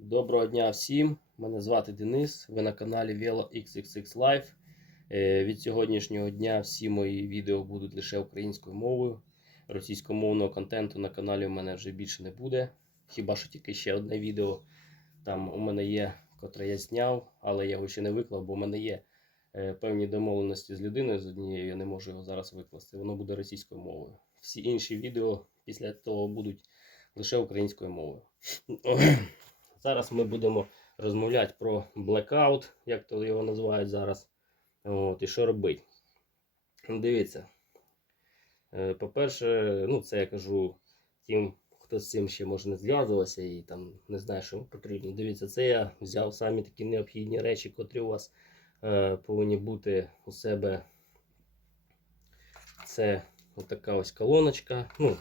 Доброго дня всім! Мене звати Денис. Ви на каналі Velo XXX Live. Е, Від сьогоднішнього дня всі мої відео будуть лише українською мовою. Російськомовного контенту на каналі у мене вже більше не буде. Хіба що тільки ще одне відео там у мене є, котре я зняв, але я його ще не виклав, бо в мене є е, певні домовленості з людиною з однією, я не можу його зараз викласти. Воно буде російською мовою. Всі інші відео після того будуть лише українською мовою. Зараз ми будемо розмовляти про блекаут, як то його називають зараз. От, і що робити. Дивіться. Е, По-перше, ну це я кажу тим, хто з цим ще може не зв'язувався і там не знає, що потрібно. Дивіться, це я взяв самі такі необхідні речі, котрі у вас е, повинні бути у себе. Це отака ось колоночка. Ну,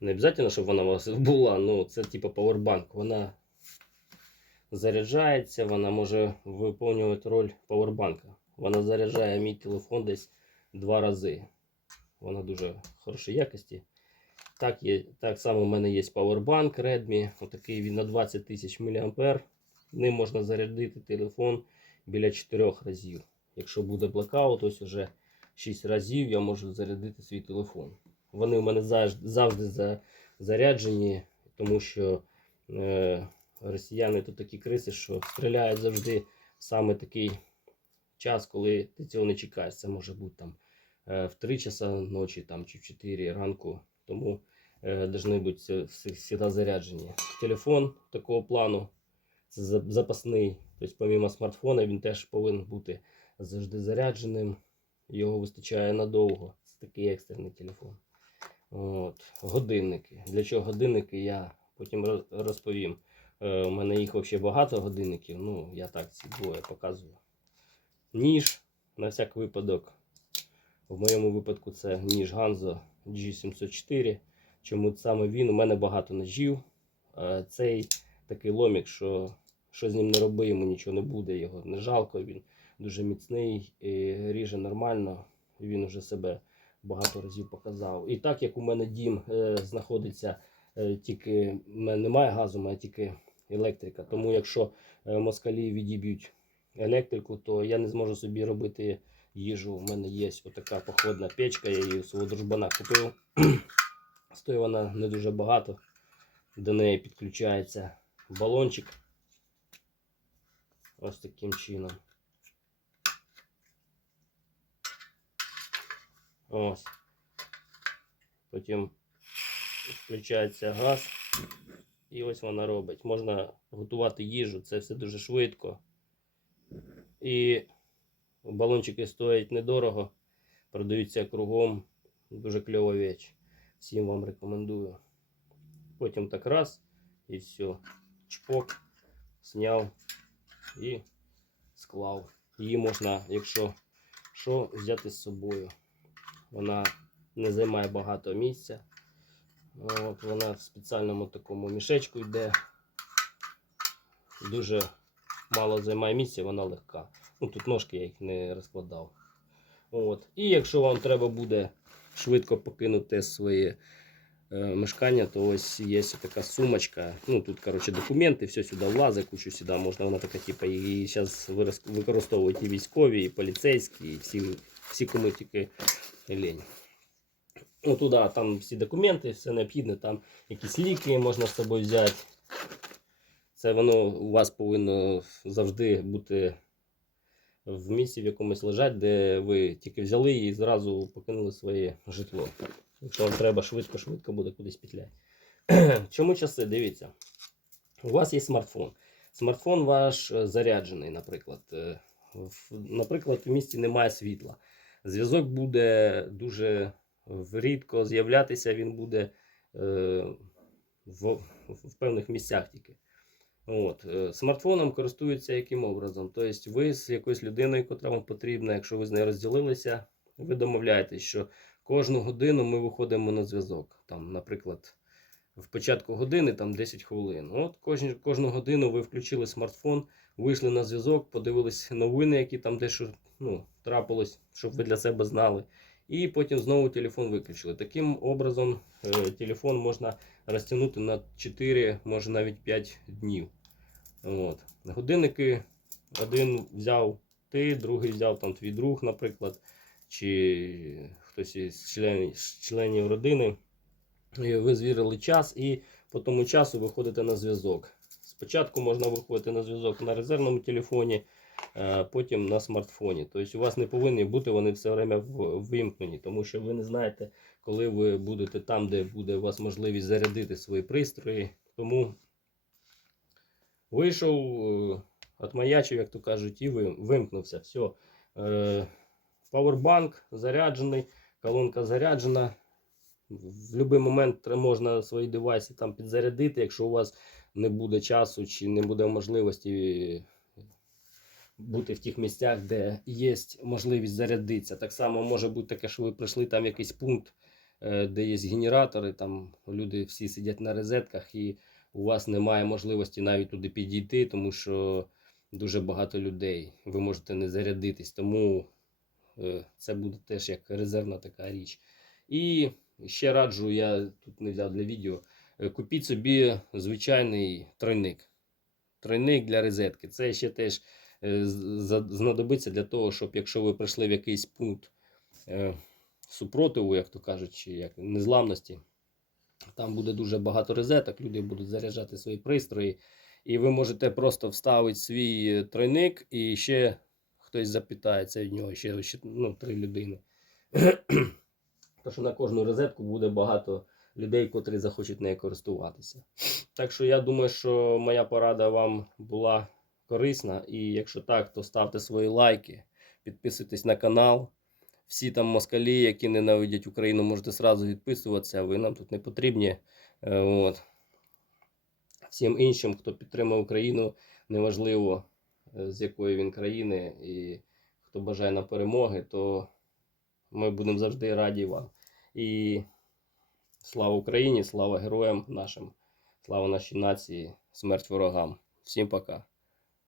не обов'язково, щоб вона у вас була, ну це типу павербанк. Вона заряджається, вона може виконувати роль павербанка. Вона заряджає мій телефон десь два рази. Вона дуже хорошої якості. Так, є, так само в мене є павербанк Redmi. Отакий він на 20 тисяч мА. Ним можна зарядити телефон біля 4 разів. Якщо буде блокаут, ось уже 6 разів я можу зарядити свій телефон. Вони у мене завжди, завжди заряджені, тому що е, росіяни тут такі криси, що стріляють завжди в саме такий час, коли ти цього не чекаєш. Це може бути там е, в 3 часа ночі там, чи в 4 ранку. Тому повинні бути завжди заряджені. Телефон такого плану це запасний. Тобто, помимо смартфона, він теж повинен бути завжди зарядженим. Його вистачає надовго. Це такий екстрений телефон. От. Годинники. Для чого годинники, я потім розповім. Е, У мене їх взагалі багато годинників. Ну, я так ці двоє показую. Ніж, на всяк випадок. В моєму випадку це ніж Ganzo G704. Чому саме він? У мене багато ножів. Е, Цей такий ломік, що, що з ним не роби, йому нічого не буде, його не жалко. Він дуже міцний, і ріже нормально. Він вже себе багато разів показав. І так як у мене дім е, знаходиться тільки в мене немає газу, у мене тільки електрика. Тому якщо е, москалі відіб'ють електрику, то я не зможу собі робити їжу. У мене є отака походна печка, я її у свого дружбана купив. Стоїть вона не дуже багато. До неї підключається балончик. Ось таким чином. Ось. Потім включається газ. І ось вона робить. Можна готувати їжу, це все дуже швидко. І балончики стоять недорого, продаються кругом. Дуже кльова річ. Всім вам рекомендую. Потім так раз і все. Чпок, зняв і склав. Її можна, якщо що, взяти з собою. Вона не займає багато місця. От вона в спеціальному такому мішечку йде. Дуже мало займає місця, вона легка. Ну, тут ножки я їх не розкладав. От. І якщо вам треба буде швидко покинути своє е, мешкання, то ось є така сумочка. Ну, тут, коротше, документи, все сюди влазить, кучу сюди можна. Вона така, типу, її зараз використовують і військові, і поліцейські, і всі, всі кому тільки лінь. Ну, туди там всі документи, все необхідне, там якісь ліки можна з собою взяти. Це воно у вас повинно завжди бути в місці в якомусь лежать, де ви тільки взяли і зразу покинули своє житло. Якщо вам треба швидко-швидко буде кудись петляти. Чому часи? Дивіться. У вас є смартфон. Смартфон ваш е, заряджений, наприклад. Е, Наприклад, в місті немає світла. Зв'язок буде дуже рідко з'являтися, він буде е, в, в певних місцях тільки. От. е, Смартфоном користуються яким образом? Тобто ви з якоюсь людиною, яка вам потрібна, якщо ви з нею розділилися, ви домовляєтесь, що кожну годину ми виходимо на зв'язок. Там, наприклад, в початку години там 10 хвилин. От кожну, кожну годину ви включили смартфон, вийшли на зв'язок, подивились новини, які там дещо ну, трапилось, щоб ви для себе знали. І потім знову телефон виключили. Таким образом, е, телефон можна розтягнути на 4, може навіть 5 днів. От. Годинники один взяв ти, другий взяв там твій друг, наприклад, чи хтось із членів, членів родини. Ви звірили час і по тому часу виходите на зв'язок. Спочатку можна виходити на зв'язок на резервному телефоні, е, потім на смартфоні. Тобто у вас не повинні бути вони все время вимкнені, тому що ви не знаєте, коли ви будете там, де буде у вас можливість зарядити свої пристрої. Тому вийшов, е, отмаячив, як то кажуть, і вимкнувся. Все. Павербанк заряджений, колонка заряджена. В будь-який момент можна свої девайси там підзарядити, якщо у вас не буде часу чи не буде можливості бути в тих місцях, де є можливість зарядитися. Так само може бути таке, що ви прийшли там в якийсь пункт, е, де є генератори, там люди всі сидять на розетках, і у вас немає можливості навіть туди підійти, тому що дуже багато людей. Ви можете не зарядитись. Тому е, це буде теж як резервна така річ. І ще раджу, я тут не взяв для відео. Е, Купіть собі звичайний тройник. Тройник для розетки. Це ще теж е, знадобиться для того, щоб якщо ви прийшли в якийсь пункт е, супротиву, як то кажуть, чи як незламності, там буде дуже багато розеток, люди будуть заряджати свої пристрої, і ви можете просто вставити свій тройник, і ще хтось запитається від нього, ще ну, три людини. Тому що на кожну розетку буде багато людей, котрі захочуть нею користуватися. Так що я думаю, що моя порада вам була корисна. І якщо так, то ставте свої лайки, підписуйтесь на канал. Всі там москалі, які ненавидять Україну, можете сразу відписуватися, ви нам тут не потрібні. Е, От. Всім іншим, хто підтримує Україну, неважливо е, з якої він країни і хто бажає на перемоги, то ми будемо завжди раді вам. І слава Україні, слава героям нашим, слава нашій нації, смерть ворогам. Всім пока.